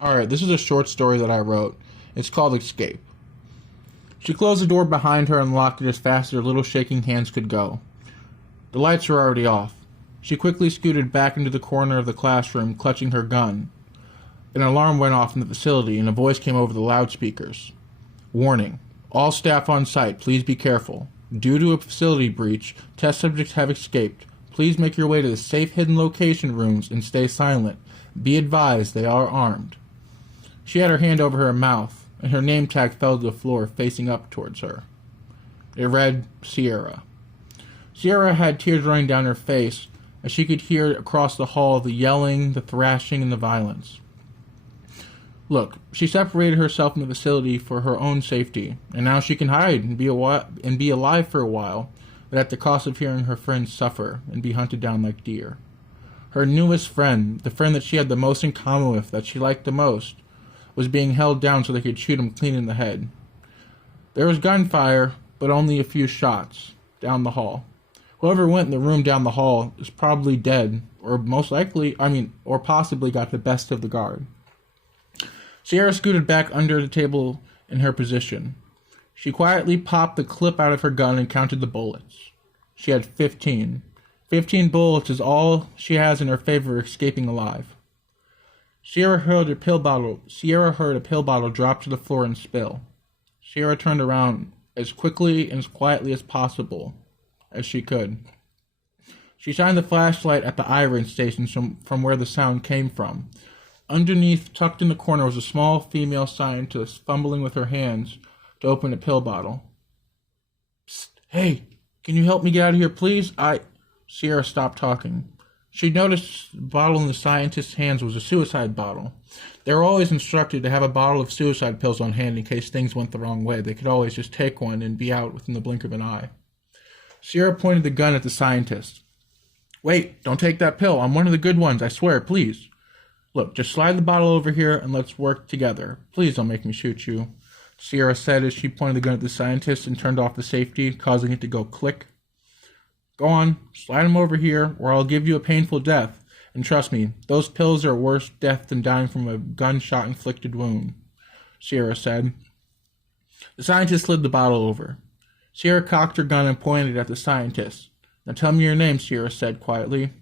Alright, this is a short story that I wrote. It's called Escape. She closed the door behind her and locked it as fast as her little shaking hands could go. The lights were already off. She quickly scooted back into the corner of the classroom, clutching her gun. An alarm went off in the facility, and a voice came over the loudspeakers. Warning. All staff on site, please be careful. Due to a facility breach, test subjects have escaped. Please make your way to the safe hidden location rooms and stay silent. Be advised, they are armed. She had her hand over her mouth, and her name tag fell to the floor facing up towards her. It read, Sierra. Sierra had tears running down her face as she could hear across the hall the yelling, the thrashing, and the violence. Look, she separated herself from the facility for her own safety, and now she can hide and be alive for a while, but at the cost of hearing her friends suffer and be hunted down like deer. Her newest friend, the friend that she had the most in common with, that she liked the most, was being held down so they could shoot him clean in the head. There was gunfire, but only a few shots down the hall. Whoever went in the room down the hall is probably dead, or or possibly got the best of the guard. Sierra scooted back under the table in her position. She quietly popped the clip out of her gun and counted the bullets. She had 15. 15 bullets is all she has in her favor of escaping alive. Sierra heard a pill bottle drop to the floor and spill. Sierra turned around as quickly and as quietly as possible as she could. She shined the flashlight at the iron station from where the sound came from. Underneath, tucked in the corner, was a small female scientist fumbling with her hands to open a pill bottle. Psst, hey, can you help me get out of here, please? Sierra stopped talking. She noticed the bottle in the scientist's hands was a suicide bottle. They were always instructed to have a bottle of suicide pills on hand in case things went the wrong way. They could always just take one and be out within the blink of an eye. Sierra pointed the gun at the scientist. Wait, don't take that pill. I'm one of the good ones, I swear, please. Look, just slide the bottle over here and let's work together. Please don't make me shoot you, Sierra said as she pointed the gun at the scientist and turned off the safety, causing it to go click. Go on, slide him over here, or I'll give you a painful death. And trust me, those pills are a worse death than dying from a gunshot-inflicted wound, Sierra said. The scientist slid the bottle over. Sierra cocked her gun and pointed at the scientist. Now tell me your name, Sierra said quietly.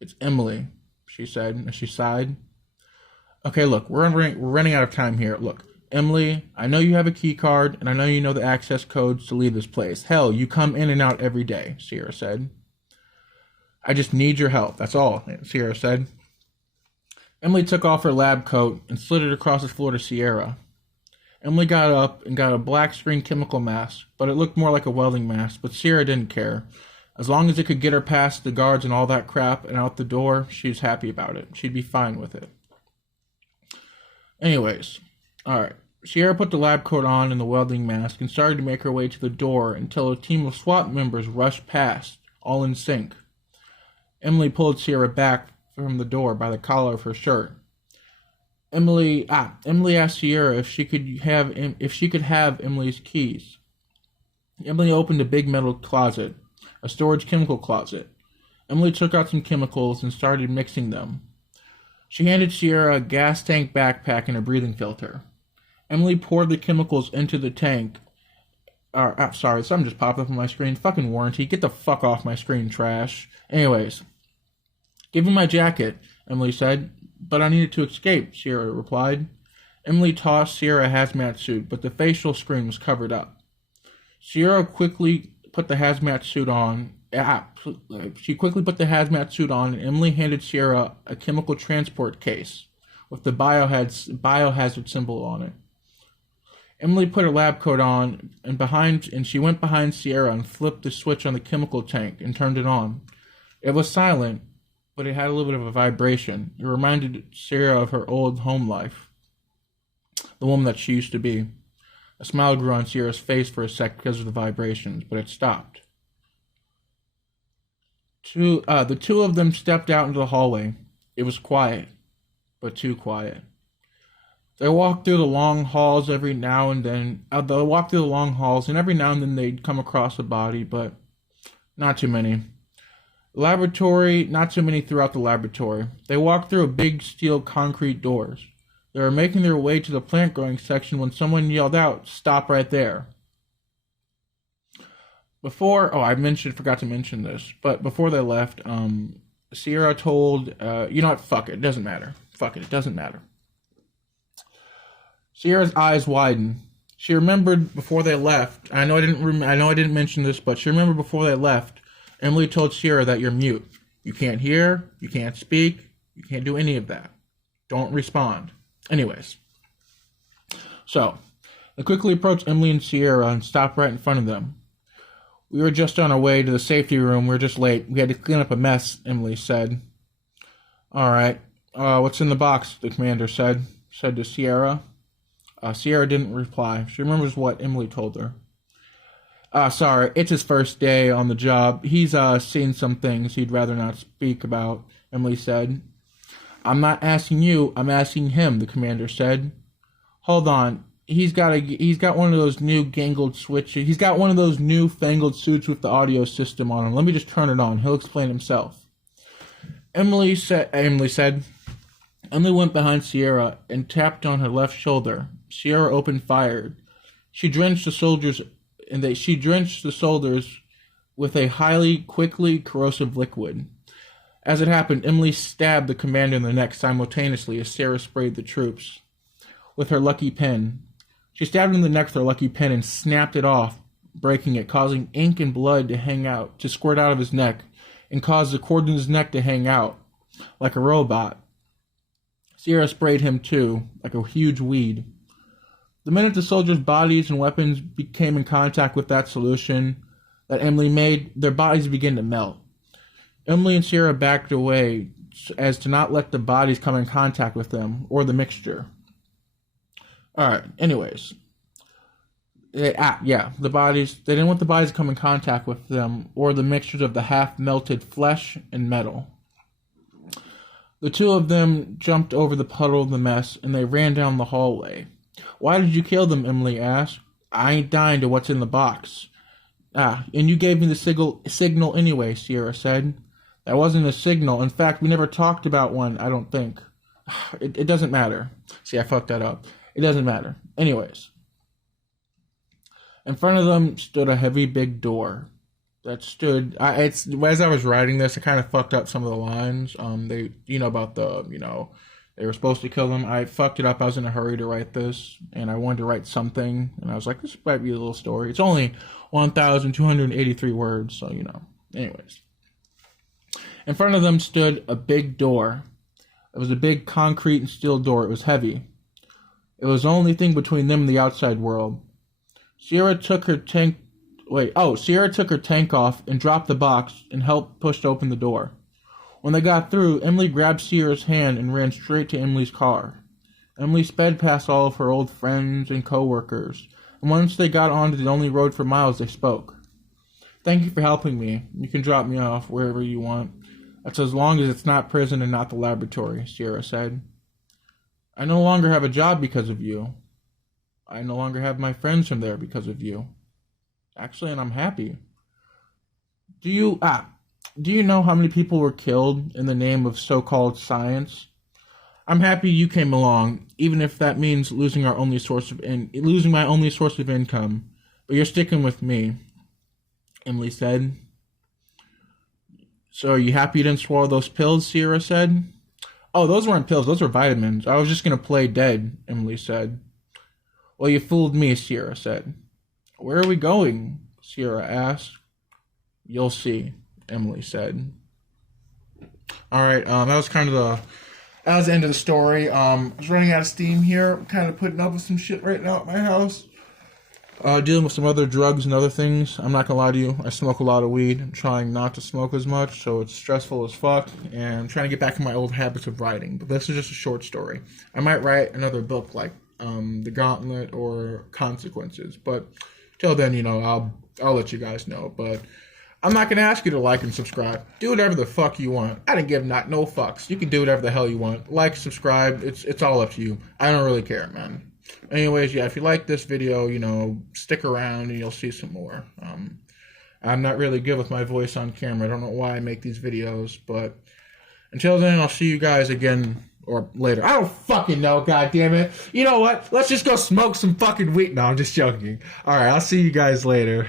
It's Emily, she said as she sighed. Okay, look, we're running out of time here. Look, Emily, I know you have a key card, and I know you know the access codes to leave this place. Hell, you come in and out every day, Sierra said. I just need your help, that's all, Sierra said. Emily took off her lab coat and slid it across the floor to Sierra. Emily got up and got a black screen chemical mask, but it looked more like a welding mask, but Sierra didn't care. As long as it could get her past the guards and all that crap and out the door, she was happy about it. She'd be fine with it. Anyways, alright. Sierra put the lab coat on and the welding mask and started to make her way to the door until a team of SWAT members rushed past, all in sync. Emily pulled Sierra back from the door by the collar of her shirt. Emily asked Sierra if she could have Emily's keys. Emily opened a big metal closet, a storage chemical closet. Emily took out some chemicals and started mixing them. She handed Sierra a gas tank backpack and a breathing filter. Emily poured the chemicals into the tank. Sorry, something just popped up on my screen. Fucking warranty. Get the fuck off my screen, trash. Anyways. Give me my jacket, Emily said. But I needed to escape, Sierra replied. Emily tossed Sierra a hazmat suit, but the facial screen was covered up. Sierra quickly put the hazmat suit on. She quickly put the hazmat suit on, and Emily handed Sierra a chemical transport case with the biohazard symbol on it. Emily put her lab coat on, and she went behind Sierra and flipped the switch on the chemical tank and turned it on. It was silent, but it had a little bit of a vibration. It reminded Sierra of her old home life, the woman that she used to be. A smile grew on Sierra's face for a sec because of the vibrations, but it stopped. The two of them stepped out into the hallway. It was quiet, but too quiet. They walked through the long halls every now and then. And every now and then they'd come across a body, but not too many. Laboratory, not too many throughout the laboratory. They walked through big steel concrete doors. They were making their way to the plant growing section when someone yelled out, "Stop right there." Forgot to mention this, but before they left, Sierra told, you know what, fuck it, it doesn't matter. Fuck it, it doesn't matter. Sierra's eyes widened. She remembered before they left. I know I didn't mention this, but she remembered before they left. Emily told Sierra that you're mute. You can't hear, you can't speak, you can't do any of that. Don't respond. Anyways, so they quickly approached Emily and Sierra and stopped right in front of them. "We were just on our way to the safety room. We were just late. We had to clean up a mess," Emily said. "All right. What's in the box?" the commander said to Sierra. Sierra didn't reply. She remembers what Emily told her. Sorry, it's his first day on the job. He's seen some things he'd rather not speak about," Emily said. "I'm not asking you, I'm asking him," the commander said. "Hold on. He's got one of those new gangled switches. He's got one of those newfangled suits with the audio system on him. Let me just turn it on. He'll explain himself." Emily said. Emily went behind Sierra and tapped on her left shoulder. Sierra opened fire. She drenched the soldiers with a quickly corrosive liquid. As it happened, Emily stabbed the commander in the neck simultaneously as Sierra sprayed the troops with her lucky pen. She stabbed him in the neck with her lucky pen and snapped it off, breaking it, causing ink and blood to squirt out of his neck, and caused the cord in his neck to hang out like a robot. Sierra sprayed him too, like a huge weed. The minute the soldiers' bodies and weapons came in contact with that solution that Emily made, their bodies began to melt. Emily and Sierra backed away as to not let the bodies come in contact with them, or the mixture. Alright, anyways. The bodies, they didn't want the bodies to come in contact with them, or the mixtures of the half-melted flesh and metal. The two of them jumped over the puddle of the mess, and they ran down the hallway. "Why did you kill them?" Emily asked. "I ain't dying to what's in the box." And you gave me the signal anyway," Sierra said. "That wasn't a signal. In fact, we never talked about one, I don't think." It doesn't matter. See, I fucked that up. It doesn't matter. Anyways. In front of them stood a heavy big door. As I was writing this, I kind of fucked up some of the lines. They were supposed to kill them. I fucked it up. I was in a hurry to write this, and I wanted to write something, and I was like, this might be a little story. It's only 1,283 words, so, Anyways. In front of them stood a big door. It was a big concrete and steel door. It was heavy. It was the only thing between them and the outside world. Sierra took her tank off and dropped the box and helped push open the door. When they got through, Emily grabbed Sierra's hand and ran straight to Emily's car. Emily sped past all of her old friends and co-workers, and once they got onto the only road for miles, they spoke. "Thank you for helping me. You can drop me off wherever you want. That's as long as it's not prison and not the laboratory," Sierra said. "I no longer have a job because of you. I no longer have my friends from there because of you. Actually, and I'm happy. Do you know how many people were killed in the name of so-called science? I'm happy you came along, even if that means losing my only source of income. But you're sticking with me," Emily said. "So are you happy you didn't swallow those pills?" Sierra said. "Oh, those weren't pills, those were vitamins. I was just going to play dead," Emily said. "Well, you fooled me," Sierra said. "Where are we going?" Sierra asked. "You'll see," Emily said. Alright, that was the end of the story. I was running out of steam here. I'm kind of putting up with some shit right now at my house. Dealing with some other drugs and other things. I'm not gonna lie to you, I smoke a lot of weed. I'm trying not to smoke as much, so it's stressful as fuck, and I'm trying to get back in my old habits of writing. But this is just a short story. I might write another book like The Gauntlet or Consequences, but till then, I'll let you guys know. But I'm not going to ask you to like and subscribe. Do whatever the fuck you want. I don't give no fucks. You can do whatever the hell you want. Like, subscribe, it's all up to you. I don't really care, man. Anyways, if you like this video, stick around and you'll see some more. I'm not really good with my voice on camera. I don't know why I make these videos, but until then, I'll see you guys again Or later. I don't fucking know, goddammit. You know what? Let's just go smoke some fucking weed. No, I'm just joking. Alright, I'll see you guys later.